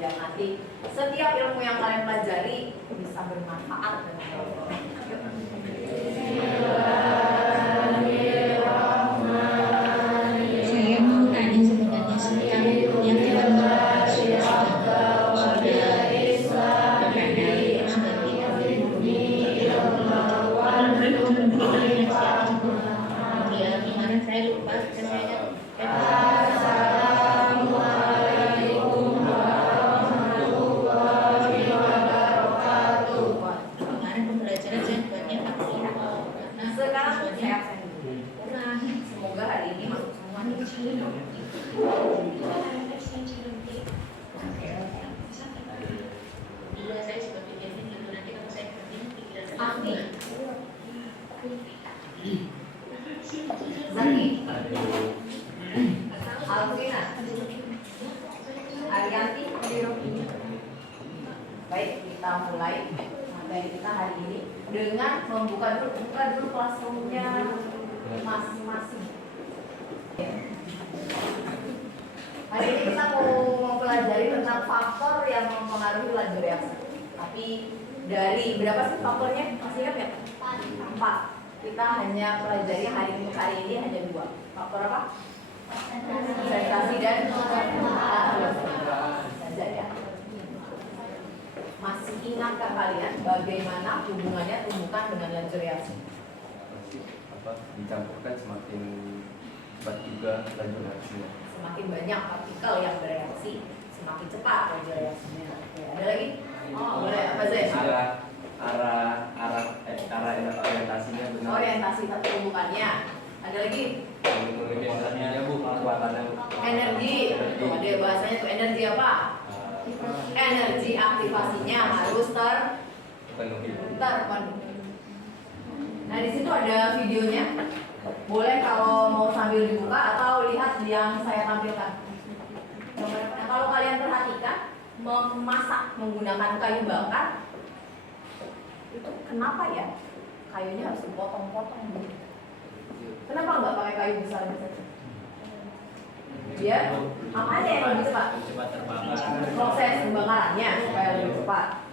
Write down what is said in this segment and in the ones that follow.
biar nanti setiap ilmu yang kalian pelajari bisa bermanfaat dan saya mau tanya sebenarnya tentang yang teman-teman sudah kemarin saya lupa Assalamualaikum warahmatullahi wabarakatuh. Kemarin pembelajaran saya buatnya pakai karena sekarang saya absen dulu. Semoga hari ini masuk semua nih. Iya, saya juga pikirin gitu nanti kalau saya penting pikiran Zaki, Alvina, Arianti, baik kita mulai materi kita hari ini dengan buka dulu classroom-nya masing-masing. Hari ini kita mau pelajari tentang faktor yang mempengaruhi laju reaksi. Tapi dari berapa sih faktornya? Masih ingat ya? 4. Kita hanya pelajari hari ini hanya 2. Faktor apa? Konsentrasi dan saja ya. Masih ingatkah kalian bagaimana hubungannya tumbukan dengan laju reaksi? Dicampurkan semakin cepat juga laju reaksinya. Semakin banyak partikel yang bereaksi, semakin cepat laju reaksinya. Oke, ada lagi? Oh, boleh apa saja? Arah orientasinya benar. Orientasi tumbukannya. Ada lagi? Energinya bu, kekuatan Energi. Tuh, ada bahasanya tuh energi apa? Energi aktivasinya harus penuhi. terpenuhi. Nah, di situ ada videonya. Boleh kalau mau sambil dibuka atau lihat yang saya tampilkan. Nah, kalau kalian perhatikan, memasak menggunakan kayu bakar itu kenapa ya? Kayunya harus dipotong-potong gitu. Kenapa nggak pakai kayu besar saja? Biar apanya yang lebih cepat? Cepat terbakar. Proses pembakarannya supaya lebih cepat.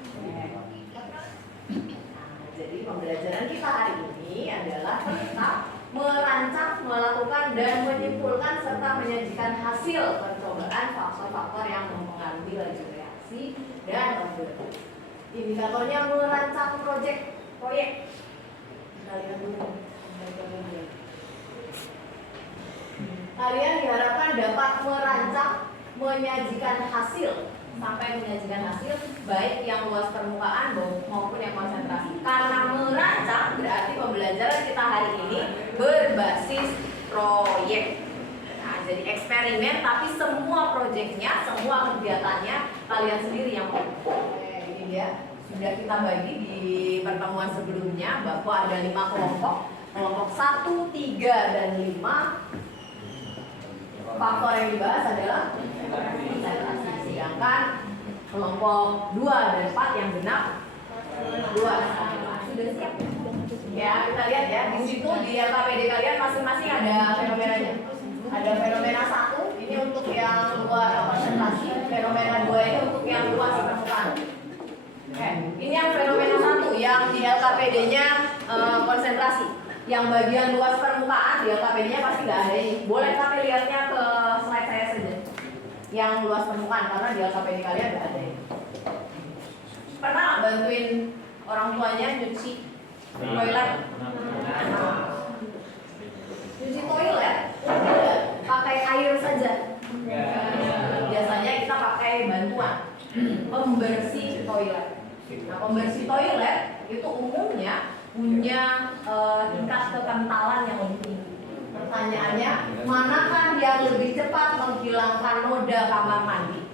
Jadi pembelajaran kita hari ini adalah tentang merancang, melakukan dan menyimpulkan serta menyajikan hasil percobaan faktor-faktor yang mempengaruhi laju reaksi dan laboratorium. Indikatornya merancang proyek. Kita lihat dulu. Kalian diharapkan dapat merancang, menyajikan hasil sampai menyajikan hasil baik yang luas permukaan maupun yang konsentrasi. Karena merancang berarti pembelajaran kita hari ini berbasis proyek. Nah, jadi eksperimen tapi semua proyeknya, semua kegiatannya kalian sendiri yang mau. Ini dia sudah kita bagi di pertemuan sebelumnya bahwa ada 5 kelompok. Kelompok 1, 3, dan 5. Faktor yang dibahas adalah konsentrasi. Sedangkan kelompok 2 dan 4 yang genap 2. Sudah siap? Ya, kita lihat ya. Di situ di LKPD kalian masing-masing ada fenomenanya. Ada fenomena 1, ini untuk yang luas konsentrasi. Fenomena 2 ini untuk yang luas permukaan. Oke, ini yang fenomena 1 yang di LKPD-nya konsentrasi. Yang bagian luas permukaan di LKPD-nya pasti nggak ada ini. Boleh tapi lihatnya ke slide saya saja. Yang luas permukaan karena di LKPD kalian nggak ada ini. Pernah nggak bantuin orang tuanya nyuci toilet? Nyuci toilet pakai air saja. Biasanya kita pakai bantuan pembersih toilet. Nah, pembersih toilet itu umumnya punya tingkat kekentalan yang lebih tinggi. Pertanyaannya, manakah yang lebih cepat menghilangkan noda kamar mandi?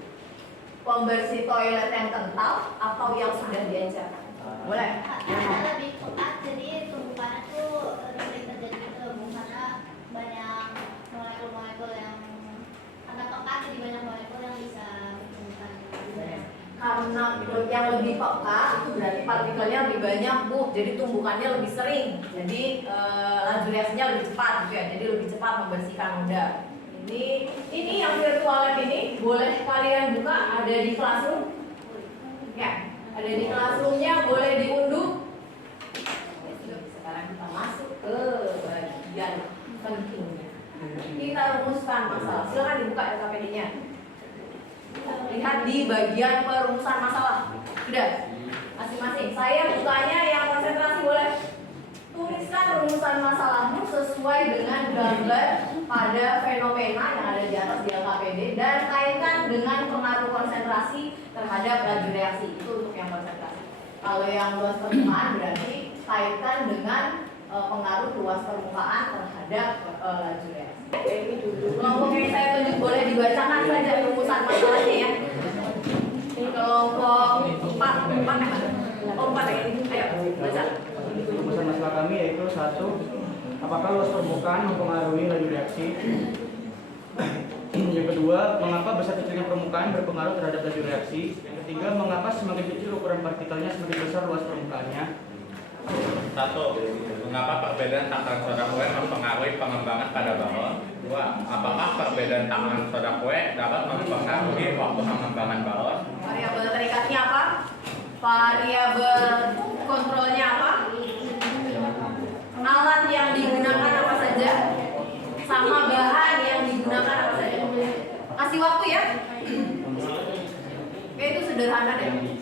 Pembersih toilet yang kental atau yang sudah diencerkan? Boleh? Karena lebih cepat, jadi tumbukannya tuh lebih terjadi gitu, karena banyak molekul-molekul yang karena pekat, jadi banyak molekul yang bisa bertumbukan. Karena yang lebih peka itu berarti partikelnya lebih banyak, Bu. Jadi tumbukannya lebih sering. Jadi laju reaksinya lebih cepat gitu ya. Jadi lebih cepat membersihkan noda. Ini yang virtual lab ini boleh kalian buka, ada di Classroom. Ya, ada di Classroom-nya, boleh diunduh. Sekarang kita masuk ke bagian pentingnya. Kita rumuskan masalah. Silakan dibuka LKPD-nya. Lihat di bagian perumusan masalah. Sudah, masing-masing. Saya bukanya yang konsentrasi boleh. Tuliskan rumusan masalahmu sesuai dengan gambar pada fenomena yang ada di atas di LKPD dan kaitkan dengan pengaruh konsentrasi terhadap laju reaksi. Itu untuk yang konsentrasi. Kalau yang luas permukaan berarti kaitkan dengan pengaruh luas permukaan terhadap laju reaksi. Kelompok yang saya tunjuk boleh dibacakan saja rumusan masalahnya ya. Kelompok 4 ya ini. Ayo baca. Rumusan masalah kami yaitu 1. Apakah luas permukaan mempengaruhi laju reaksi? Yang kedua, mengapa besar kecilnya permukaan berpengaruh terhadap laju reaksi? Yang ketiga, mengapa semakin kecil ukuran partikelnya semakin besar luas permukaannya? 1. Mengapa perbedaan takaran soda kue mempengaruhi pengembangan pada balon? 2. Apakah perbedaan takaran soda kue dapat mempengaruhi waktu pengembangan balon? Variabel terikatnya apa? Variabel kontrolnya apa? Alat yang digunakan apa saja? Sama bahan yang digunakan apa saja? Kasih waktu ya. Oke, itu sederhana deh.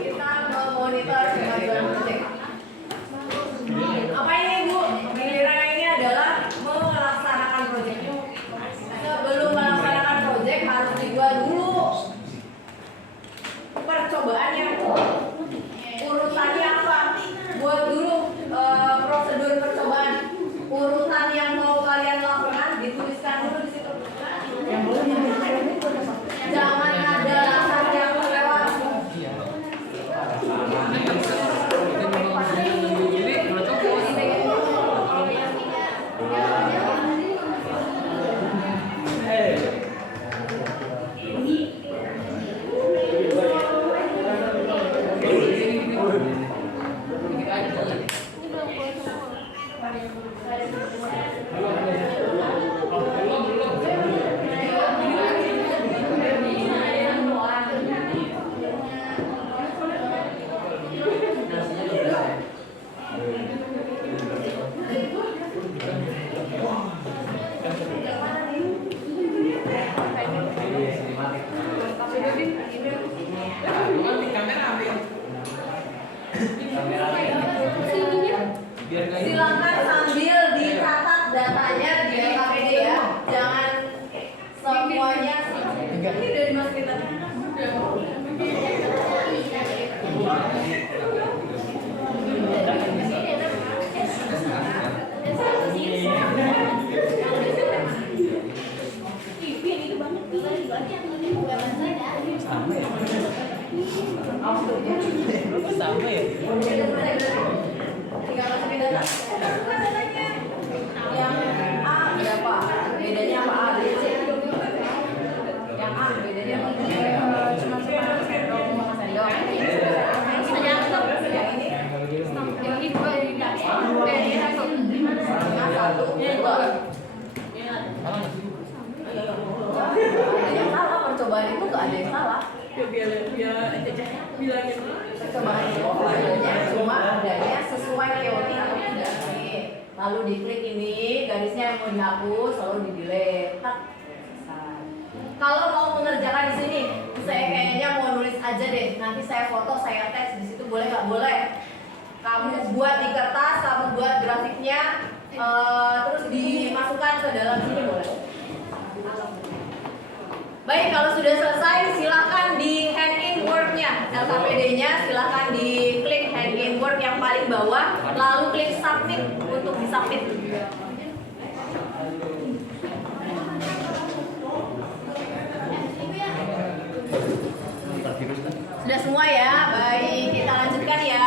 Kita memonitor kemajuan proyek. Apa ini Bu? Giliran ini adalah melaksanakan proyek. Sebelum melaksanakan proyek harus dibuat dulu percobaannya. Urutannya apa? Buat dulu prosedur percobaan. Urutan yang mau kalian lakukan dituliskan dulu di situ. Jangan ada latar yang lewat. Silakan sambil dicatat datanya di LKPD ya. Jangan semuanya. Ini udah dimasukin tadi. Sama ya? Tinggal masukin data. Yang A berapa? Bedanya apa? A, B, C. Yang A bedanya apa? Cuma sendok. Yang ini? Yang ini dua, yang ini satu. Satu, dua. Ada yang salah, percobaan itu nggak ada yang salah. Percobaan itu adanya cuma adanya sesuai teori atau tidak. Lalu diklik ini, garisnya yang mau dihapus, lalu di delete. Selesai. Kalau mau mengerjakan di sini, saya kayaknya mau nulis aja deh. Nanti saya foto, saya teks di situ, boleh nggak? Boleh. Kamu buat di kertas, kamu buat grafiknya, terus dimasukkan ke dalam sini boleh. Baik, kalau sudah selesai silahkan di hand in work-nya LKPD-nya, silahkan diklik hand in work yang paling bawah, lalu klik submit untuk disubmit. Sudah semua ya? Baik, kita lanjutkan ya.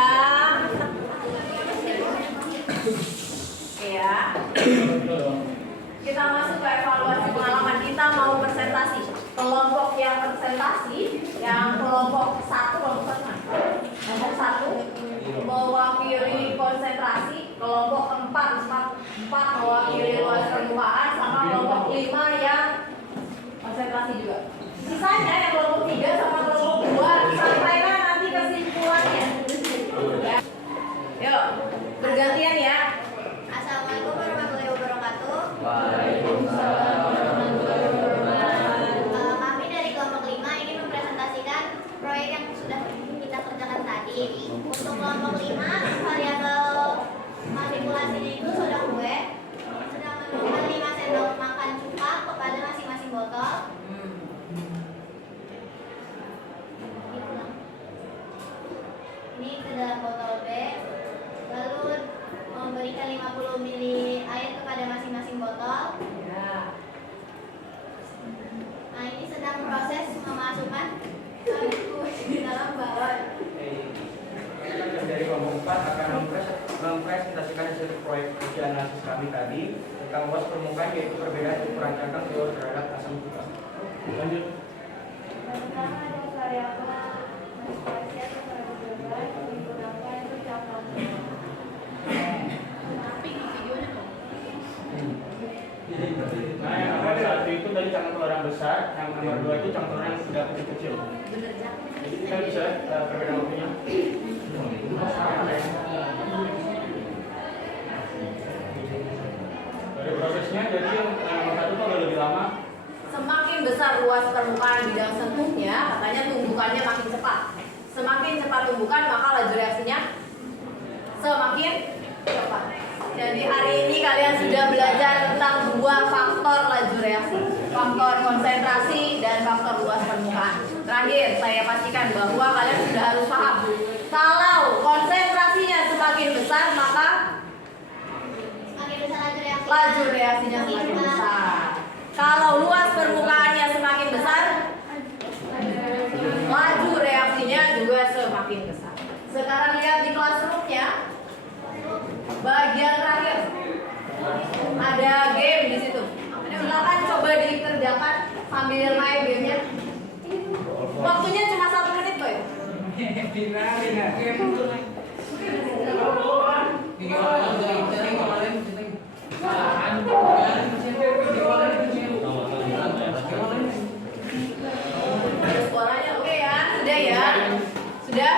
Oke ya. Kita masuk ke evaluasi pengalaman. Kita mau presentasi. Kelompok yang presentasi yang kelompok 1 mewakili konsentrasi, kelompok 4 mewakili luas permukaan, sama kelompok 5 yang konsentrasi juga. Sisanya yang kelompok 3 sama kelompok 2 sampaikan nanti kesimpulannya. Ya. Yuk, bergantian ya. Assalamualaikum warahmatullahi wabarakatuh. Kami dari kelompok 5 ini mempresentasikan proyek yang sudah kita kerjakan tadi. Untuk kelompok 5, variabel manipulasinya itu soda kue sedang menurunkan 5 sendok makan cuka kepada masing-masing botol. Ini ke dalam botol B, lalu memberikan 50 ml air kepada masing-masing botol. Ya. Nah, ini sedang proses memasukkan kue di dalam balon. Dari kelompok 4 akan mempresentasikan hasil proyek uji analisis kami tadi tentang luas permukaan, yaitu perbedaan ukuran cangkang telur terhadap asam cuka. Lanjut. Pertama ada variabel manipulasi atau variabel bebas yang digunakan untuk cangkang. Tapi di videonya kok. Nah, yang nomor 1 itu tadi cangkang telur yang besar, yang nomor 2 itu cangkang telur yang sudah kecil-kecil. Jadi kita bisa perbedaan waktunya. Dari prosesnya, jadi yang nomor 1 itu agak lebih lama. Semakin besar luas permukaan bidang sentuhnya, katanya tumbukannya makin cepat. Semakin cepat tumbukan, maka laju reaksinya semakin cepat. Jadi hari ini kalian sudah belajar tentang dua faktor laju reaksi, faktor konsentrasi dan faktor luas permukaan. Terakhir, saya pastikan bahwa kalian sudah harus paham, kalau konsentrasinya semakin besar, maka Semakin besar laju reaksi. laju reaksinya semakin besar. Kalau luas permukaannya semakin besar, laju reaksinya juga semakin besar. Sekarang lihat di classroom-nya, bagian terakhir ada game di situ. Silakan coba dikerjakan sambil main gamenya. Waktunya cuma 1 menit kok. Suaranya oke ya? Sudah ya? Sudah?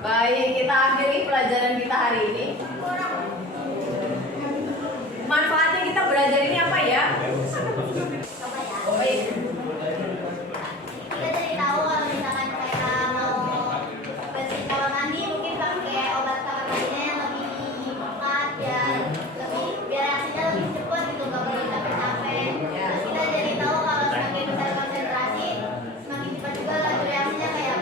Baik, kita akhiri pelajaran kita hari ini. Manfaatnya kita belajar ini apa ya? Coba ya. Baik. Kita jadi tahu kalau misalkan kayak mau bersih kamar mandi mungkin pakai obat kamar mandinya yang lebih cepat ya, lebih biar reaksinya lebih cepat gitu, nggak perlu capek-capek. Terus kita jadi tahu kalau semakin besar konsentrasi semakin cepat juga laju reaksinya, kayak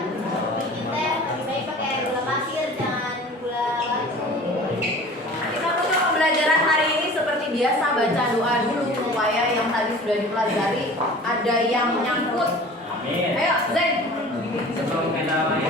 bikin teh lebih baik pakai gula pasir jangan gula batu gitu. Kita tutup pembelajaran hari ini seperti biasa, baca doa dulu supaya yang tadi sudah dipelajari ada yang nyangkut. Amin. Ayo, Zain. Sebelum kita main